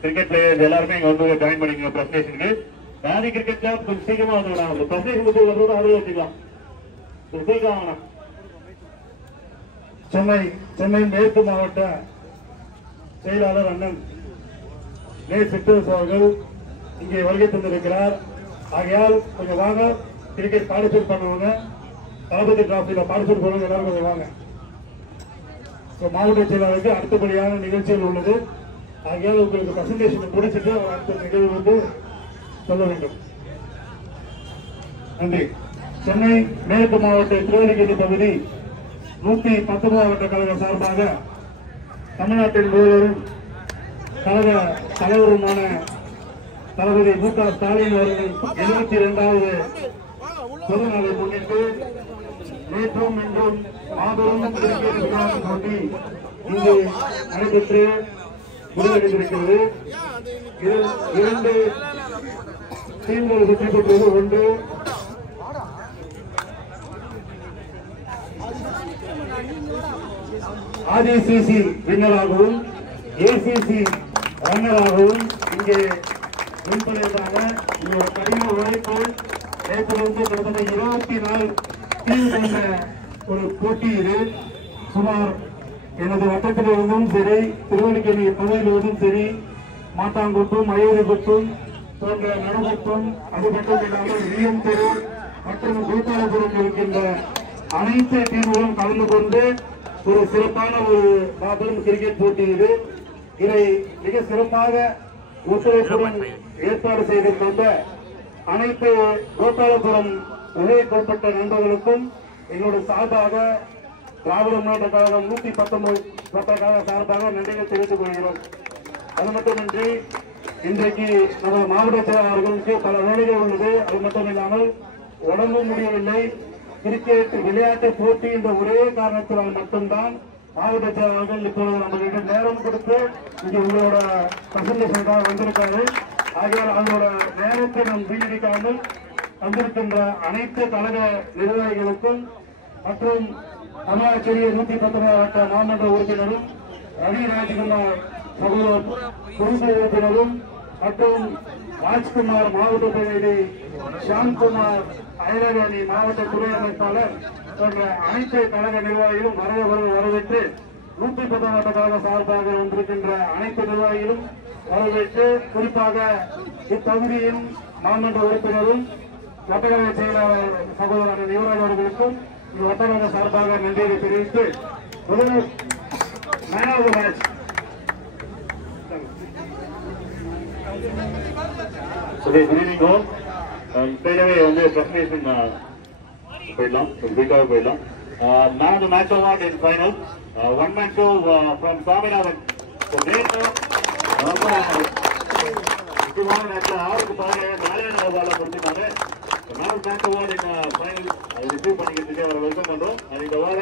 Cricket players எல்லாருமே இங்க வந்து ஜாயின் பண்ணிக்கோங்க பிரசன்டேஷனுக்கு. ராணி கிரிக்கெட் கிளப் கொஞ்சம் சீக்கிரமா வந்து பிரசன்டேஷன் பத்தி வரும்போது அதுவே வச்சுக்கலாம். சீக்கிரம் வாங்கணும். சென்னை மேற்கு மாவட்ட செயலாளர் அண்ணன் சித்தூர் அவர்கள் இங்கே வருகை தந்திருக்கிறார். ஆகையால் கொஞ்சம் வாங்க, கிரிக்கெட் பார்ட்டிசிபேட் பண்ணுவாங்க, தளபதி டிராஃபில பார்ட்டிசிபேட் பண்ணுவாங்க, எல்லாரும் கொஞ்சம் வாங்க. மாவட்ட செயலாளருக்கு அடுத்தபடியான நிகழ்ச்சிகள் உள்ளது. ஆகையால் உங்களுக்கு பிரசன்டேஷன் முடிச்சுட்டு அடுத்த நிகழ்வு வந்து சொல்ல வேண்டும். நன்றி. சென்னை மேற்கு மாவட்ட திருவள்ளிக்கேணி பகுதி 119 வட்ட கழக சார்பாக தமிழ்நாட்டின் முதல்வரும் கழக தலைவருமான தளபதி மு.க. ஸ்டாலின் அவர்கள் 72வது பிறந்தநாளை முன்னிட்டு நேற்றும் இன்றும் மாபெரும் கிரிக்கெட் விளையாட்டு போட்டி இங்கு நடைபெற்று முடிவடைந்திருக்கிறது. இரண்டு டீம்கள் வெற்றி பெற்றது. ஒன்று ஆர்சிசி வின்னராகவும் ஏசிசி ரன்னராகவும் இங்கே வின் பண்ணியிருக்காங்க. இதோட கடின உழைப்பு நேற்றிலிருந்து கிட்டத்தட்ட 24 டீம் கொண்ட ஒரு போட்டி இது. சுமார் எனது வட்டத்திலிருந்தும் சரி, திருவள்ளிக்கேணி பகுதியிலிருந்தும் சரி, மாட்டாங்குப்பம், அயோத்திபுரம் போன்ற நடுகுப்பம், அது மட்டும் இல்லாமல் விஎம் தெரு மற்றும் கோபாலபுரம் இருக்கின்ற அனைத்து டீம்களும் கலந்து கொண்டு ஒரு சிறப்பான ஒரு மாபெரும் கிரிக்கெட் போட்டி இது. இதை மிக சிறப்பாக ஒத்துழைப்புடன் ஏற்பாடு செய்திருந்த அனைத்து கோபாலபுரம் உதவிக்குட்பட்ட நண்பர்களுக்கும் எங்களுடைய சார்பாக திராவிட முன்னேற்ற கழகம் 119 வட்ட கழக சார்பாக நன்றிகள் தெரிவித்துக் கொள்கிறோம். அது மட்டுமின்றி இன்றைக்கு நம்ம மாவட்ட செயலாளர்களுக்கு பல வேலைகள் உள்ளது. அது மட்டும் இல்லாமல் உடம்பு முடியவில்லை. கிரிக்கெட் விளையாட்டு போட்டி என்ற ஒரே காரணத்தினால் மட்டும்தான் மாவட்ட செயலாளர்கள் இப்பொழுது நம்மகிட்ட நேரம் கொடுத்து இங்கே உங்களோட பிரசன்டேஷனுக்காக வந்திருக்காரு. ஆகையால் அவங்களோட நேரத்தை நாம் வீணடிக்காமல் வந்திருக்கின்ற அனைத்து கழக நிர்வாகிகளுக்கும் மற்றும் தமிழகத்திலேயே 119 வட்ட மாமன்ற உறுப்பினரும் ரவி ராஜ்குமார் சகோதரர் பொறுப்பு உறுப்பினரும் மற்றும் ராஜ்குமார் மாவட்ட பிரதிநிதி, ஷாம்குமார் அயலரணி மாவட்ட துறை அமைப்பாளர் போன்ற அனைத்து கழக நிர்வாகிகளும் வரவேற்று 119 வட்ட கழக சார்பாக வந்திருக்கின்ற அனைத்து நிர்வாகிகளும் வரவேற்று, குறிப்பாக இப்பகுதியின் மாமன்ற உறுப்பினரும் வட்டக்கழக செயலாளர் சகோதரர் யுவராஜ் அவர்களுக்கும் வட்டக்கழக சார்பாக நன்றியை தெரிவித்து முதல் மேன் ஆஃப் தி மேட்ச் போயிடலாம். Man of the match award in final. One man show from Swaminathan. ஆறுக்கு பாருங்க 4 பால கொடுத்துருக்காங்க. Man of the match award in final அதை ரிசீவ் பண்ணிக்கிறதுக்கு அவரை வெல்கம் பண்றோம். அது இந்த வார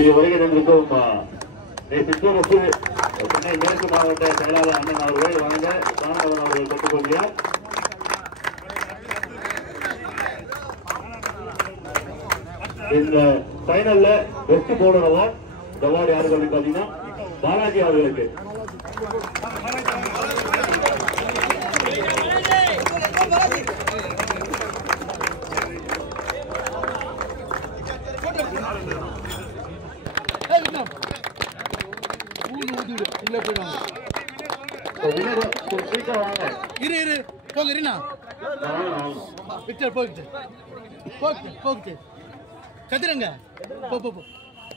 இது வருகை தந்திருக்கும் சித்தூர் சென்னை மேற்கு மாவட்ட செயலாளர் அண்ணன் அவர்கள் வழங்க சாமிநாதன் அவர்கள் கற்றுக்கொள்கிறார். இந்த பைனல்ல பெஸ்ட் பவுலர் அவார்ட் இந்த அவார்டு யாருக்கு அப்படின்னு பாத்தீங்கன்னா பாலாஜி அவர்களுக்கு. கத்துறங்க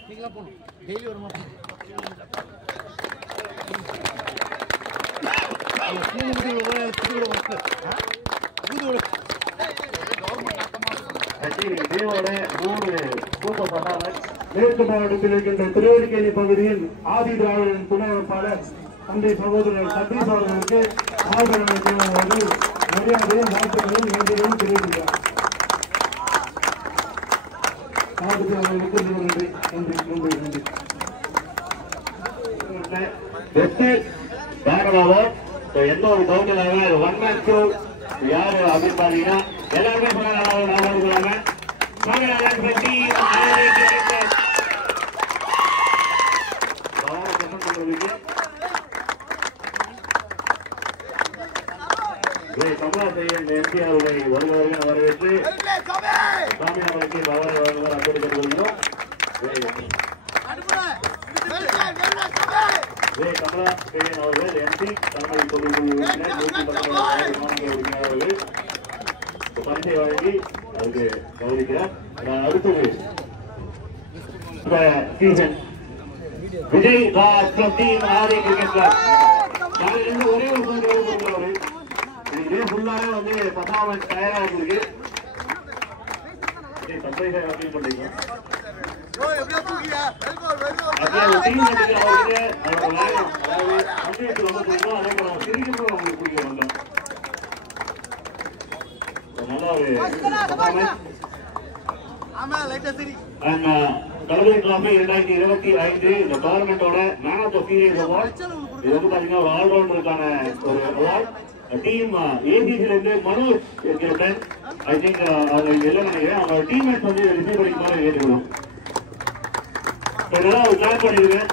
நீங்களா போகணும். டெய்லி வருமா மேற்கு மாவட்டத்தில் இருக்கின்ற திருவள்ளிக்கேணி பகுதியில் ஆதி திராவிடன் துணை அமைப்பாளர் தந்தை சகோதரர் சதீஷ் அவர்களுக்கு மரியாதையும் வாழ்த்துக்களையும் நன்றிகளும் தெரிவிக்கிறார். அவர்களுக்கு நன்றி நன்றி நன்றி நன்றி. என்ன ஒரு கவுண்டராக 1 மேன் ஷோ யாரு அப்படின்னு பாத்தீங்கன்னா எல்லாருமே சொன்னாங்க கமலா செய்ய எம்பி அவர்களை வருவர்கள் வரவேற்று சாமி அவர்களுக்கு பவரை வழங்குவார் அப்படி கொள்கிறோம். கமலா செய்யன் அவர்கள் எம்பி தமிழ் பொதுக்குழு உறுப்பினர்கள் பரிசை வழங்கி அதுக்கு கவனிக்கிறார். அடுத்தது சீசன் விஜய் ஆதி கிரிக்கெட் கிளப் ஒரே ஒரு போன்றவர் இதே ஃபுல்லாவே வந்து பர்ஃபார்மன்ஸ் தயாரா இருக்கு. சர்ப்ரைஸா ஃபீல் பண்றீங்க. ரொம்ப பிடிக்கும். அதே போல சிரிக்கும் அவங்களுக்கு பிடிக்கும். நல்ல ஒரு கலவை டிராபி 2025 இந்த டோர்னமெண்டோட man of the series award. இது வந்து பாத்தீங்கன்னா ஒரு ஆல்ரவுண்டருக்கான ஒரு அவார்ட். டீம் ஏசிசில இருந்து மனோஜ் கேப்டன் ஐ திங்க் அவங்க எல்லாம் நினைக்கிறேன் அவங்க டீம்மேட்ஸ் வந்து ரிசீவ் பண்ணிக்குமாறு கேட்டுக்கணும். இதெல்லாம் ஒரு கிளாஸ் பண்ணிருக்கேன்.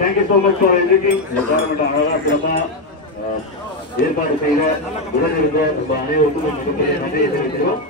Thank you so much for everything. இந்த டோர்னமெண்ட் அழகா சிறப்பா ஏற்பாடு செய்த உடனிருந்த அனைவருக்கும் மிகப்பெரிய நன்றியை தெரிவிக்கிறோம்.